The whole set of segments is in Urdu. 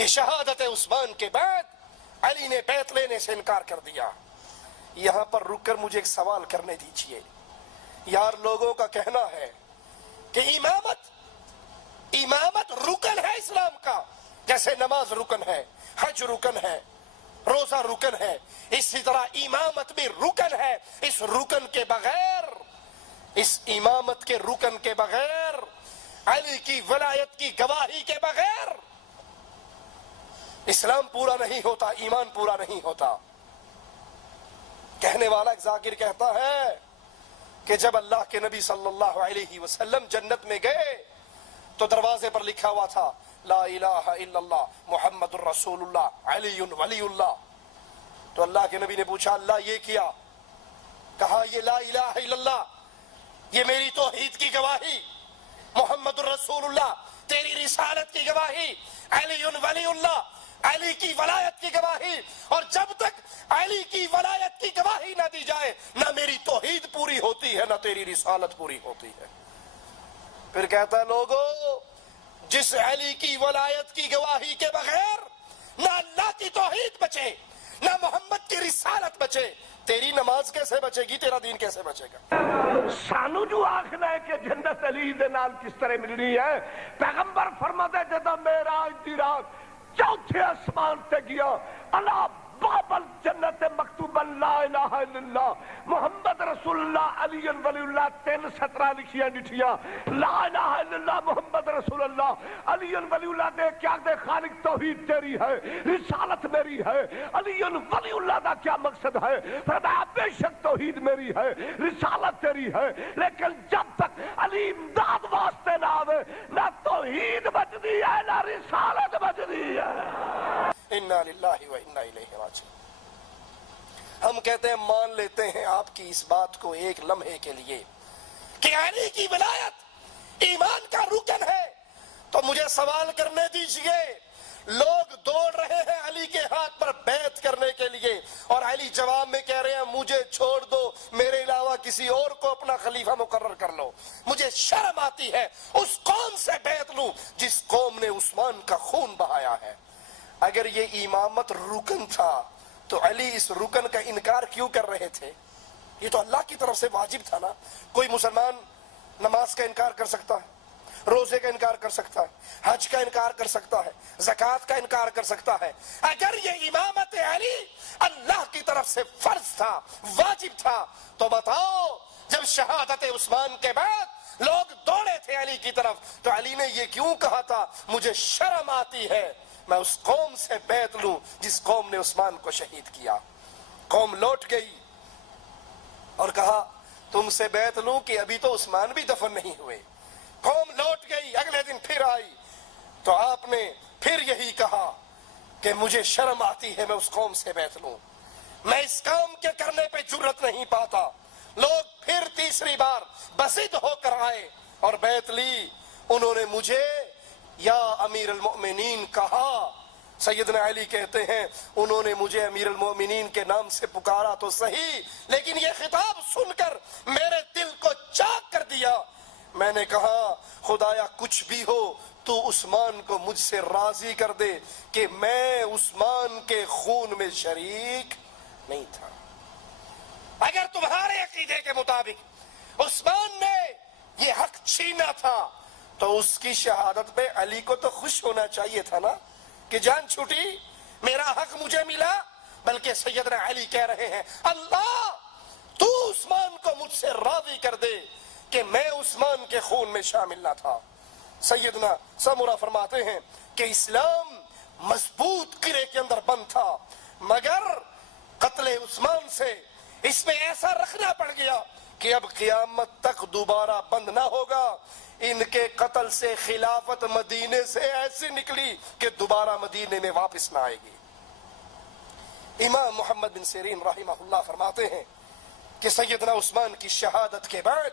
کہ شہادت عثمان کے بعد علی نے بیعت لینے سے انکار کر دیا۔ یہاں پر رک کر مجھے ایک سوال کرنے دیجئے۔ یار لوگوں کا کہنا ہے کہ امامت رکن ہے اسلام کا، جیسے نماز رکن ہے، حج رکن ہے، روزہ رکن ہے، اسی طرح امامت بھی رکن ہے۔ اس رکن کے بغیر، اس امامت کے رکن کے بغیر، علی کی ولایت کی گواہی کے بغیر اسلام پورا نہیں ہوتا، ایمان پورا نہیں ہوتا۔ کہنے والا ایک ذاکر کہتا ہے کہ جب اللہ کے نبی صلی اللہ علیہ وسلم جنت میں گئے تو دروازے پر لکھا ہوا تھا لا الہ الا اللہ محمد الرسول اللہ علی ولی اللہ۔ تو اللہ کے نبی نے پوچھا اللہ یہ کیا؟ کہا یہ لا الہ الا اللہ یہ میری توحید کی گواہی، محمد الرسول اللہ تیری رسالت کی گواہی، علی ولی اللہ علی کی ولایت کی گواہی، اور جب تک علی کی ولایت کی گواہی نہ دی جائے نہ میری توحید پوری ہوتی ہے نہ تیری رسالت پوری ہوتی ہے۔ پھر کہتا ہے لوگو جس علی کی ولایت کی گواہی کے بغیر نہ اللہ کی توحید بچے نہ محمد کی رسالت بچے، تیری نماز کیسے بچے گی، تیرا دین کیسے بچے گا؟ سانو جو آخنا ہے کہ جنت علی دے نال کس طرح ملنی ہے، پیغمبر فرماتے جدا معراج دی رات چوتھے آسمان تے گیا، اللہ باب الجنت مکتوبا لا الہ الا اللہ محمد رسول اللہ علی ولی اللہ 3 سطرہ لکھیاں ڈٹھیاں، لا الہ الا اللہ محمد رسول اللہ علی ولی اللہ دے کیا دے خالق توحید تیری ہے، رسالت میری ہے، علی ولی اللہ دا کیا مقصد ہے؟ فرمایا بے شک توحید میری ہے، رسالت تیری ہے، لیکن جب تک علی امداد واسطے نہ آوے نہ توحید بچدی ہے نہ رسالت بچدی ہے۔ انا للہ و انا الیہ راجعون۔ ہم کہتے ہیں مان لیتے ہیں آپ کی اس بات کو ایک لمحے کے لیے کہ علی کی ولایت ایمان کا رکن ہے، تو مجھے سوال کرنے دیجئے، لوگ دوڑ رہے ہیں علی کے ہاتھ پر بیعت کرنے کے لیے اور علی جواب میں کہہ رہے ہیں مجھے چھوڑ دو، میرے علاوہ کسی اور کو اپنا خلیفہ مقرر کر لو۔ مجھے شرم آتی ہے اس قوم سے بیعت لوں جس قوم نے عثمان کا خون بہایا ہے۔ اگر یہ امامت رکن تھا تو علی اس رکن کا انکار کیوں کر رہے تھے؟ یہ تو اللہ کی طرف سے واجب تھا نا۔ کوئی مسلمان نماز کا انکار کر سکتا ہے، روزے کا انکار کر سکتا ہے، حج کا انکار کر سکتا ہے، زکوٰۃ کا انکار کر سکتا ہے۔ اگر یہ امامت علی اللہ کی طرف سے فرض تھا، واجب تھا، تو بتاؤ جب شہادت عثمان کے بعد لوگ دوڑے تھے علی کی طرف تو علی نے یہ کیوں کہا تھا مجھے شرم آتی ہے میں اس قوم سے بیعت لوں جس قوم نے عثمان کو شہید کیا؟ قوم لوٹ گئی اور کہا تم سے بیعت لوں کہ ابھی تو عثمان بھی دفن نہیں ہوئے۔ قوم لوٹ گئی، اگلے دن پھر آئی تو آپ نے پھر یہی کہا کہ مجھے شرم آتی ہے میں اس قوم سے بیعت لوں، میں اس کام کے کرنے پہ جرت نہیں پاتا۔ لوگ پھر تیسری بار بضد ہو کر آئے اور بیعت لی، انہوں نے مجھے یا امیر المؤمنین کہا۔ سیدنا علی کہتے ہیں انہوں نے مجھے امیر المؤمنین کے نام سے پکارا تو صحیح، لیکن یہ خطاب سن کر میرے دل کو چاک کر دیا۔ میں نے کہا خدایا کچھ بھی ہو تو عثمان کو مجھ سے راضی کر دے کہ میں عثمان کے خون میں شریک نہیں تھا۔ اگر تمہارے عقیدے کے مطابق عثمان نے یہ حق چھینا تھا تو اس کی شہادت پہ علی کو تو خوش ہونا چاہیے تھا نا کہ جان چھوٹی، میرا حق مجھے ملا۔ بلکہ سیدنا علی کہہ رہے ہیں اللہ تو عثمان کو مجھ سے راضی کر دے کہ میں عثمان کے خون میں شامل نہ تھا۔ سیدنا سمرہ فرماتے ہیں کہ اسلام مضبوط قلعے کے اندر بند تھا، مگر قتل عثمان سے اس میں ایسا رکھنا پڑ گیا کہ اب قیامت تک دوبارہ بند نہ ہوگا۔ ان کے قتل سے خلافت مدینے سے ایسی نکلی کہ دوبارہ مدینے میں واپس نہ آئے گی۔ امام محمد بن سیرین رحمہ اللہ فرماتے ہیں کہ سیدنا عثمان کی شہادت کے بعد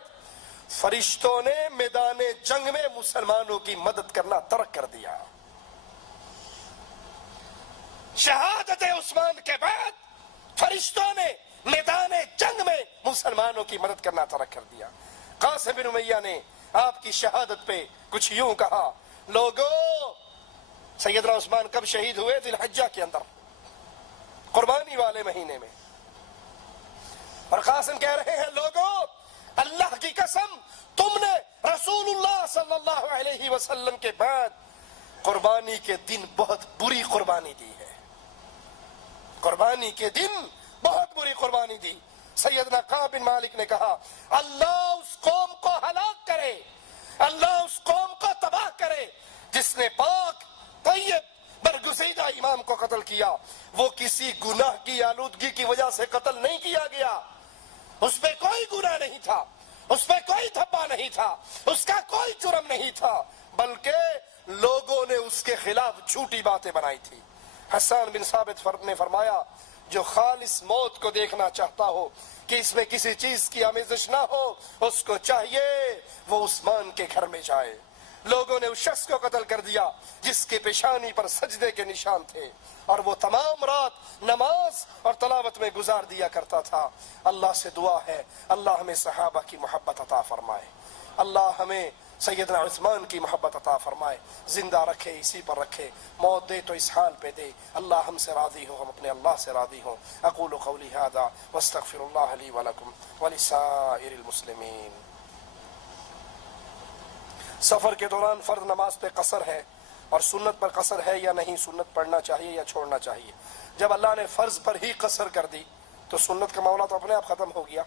فرشتوں نے میدان جنگ میں مسلمانوں کی مدد کرنا ترک کر دیا۔ شہادت عثمان کے بعد فرشتوں نے میدان جنگ میں مسلمانوں کی مدد کرنا ترک کر دیا۔ قاسم بن امیہ نے آپ کی شہادت پہ کچھ یوں کہا لوگو سیدنا عثمان کب شہید ہوئے؟ ذی الحجہ کے اندر، قربانی والے مہینے میں۔ اور قاسم کہہ رہے ہیں لوگوں اللہ کی قسم تم نے رسول اللہ صلی اللہ علیہ وسلم کے بعد قربانی کے دن بہت بری قربانی دی ہے، قربانی کے دن بہت بری قربانی دی۔ سیدنا کعب بن مالک نے کہا اللہ اس قوم کو ہلاک کرے، اللہ اس قوم کو تباہ کرے جس نے پاک طیب برگزیدہ امام کو قتل کیا۔ وہ کسی گناہ کی آلودگی کی وجہ سے قتل نہیں کیا گیا، اس پہ کوئی گناہ نہیں تھا، اس پہ کوئی دھبا نہیں تھا، اس کا کوئی جرم نہیں تھا، بلکہ لوگوں نے اس کے خلاف جھوٹی باتیں بنائی تھی۔ حسان بن ثابت نے فرمایا جو خالص موت کو دیکھنا چاہتا ہو کہ اس میں کسی چیز کی آمیزش نہ ہو، اس کو چاہیے وہ عثمان کے گھر میں جائے۔ لوگوں نے اس شخص کو قتل کر دیا جس کے پیشانی پر سجدے کے نشان تھے، اور وہ تمام رات نماز اور تلاوت میں گزار دیا کرتا تھا۔ اللہ سے دعا ہے اللہ ہمیں صحابہ کی محبت عطا فرمائے، اللہ ہمیں سیدنا عثمان کی محبت عطا فرمائے، زندہ رکھے اسی پر رکھے، موت دے تو اس حال پہ دے، اللہ ہم سے راضی ہو، ہم اپنے اللہ سے راضی ہوں۔ اقول قولی ھذا واستغفر اللہ لی ولکم ولسائر المسلمین۔ سفر کے دوران فرض نماز پہ قصر ہے اور سنت پر قصر ہے یا نہیں، سنت پڑھنا چاہیے یا چھوڑنا چاہیے؟ جب اللہ نے فرض پر ہی قصر کر دی تو سنت کا معاملہ تو اپنے آپ ختم ہو گیا۔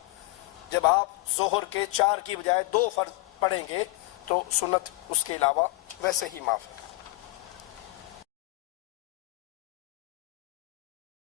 جب آپ ظہر کے 4 کی بجائے 2 فرض پڑھیں گے تو سنت اس کے علاوہ ویسے ہی معاف ہے۔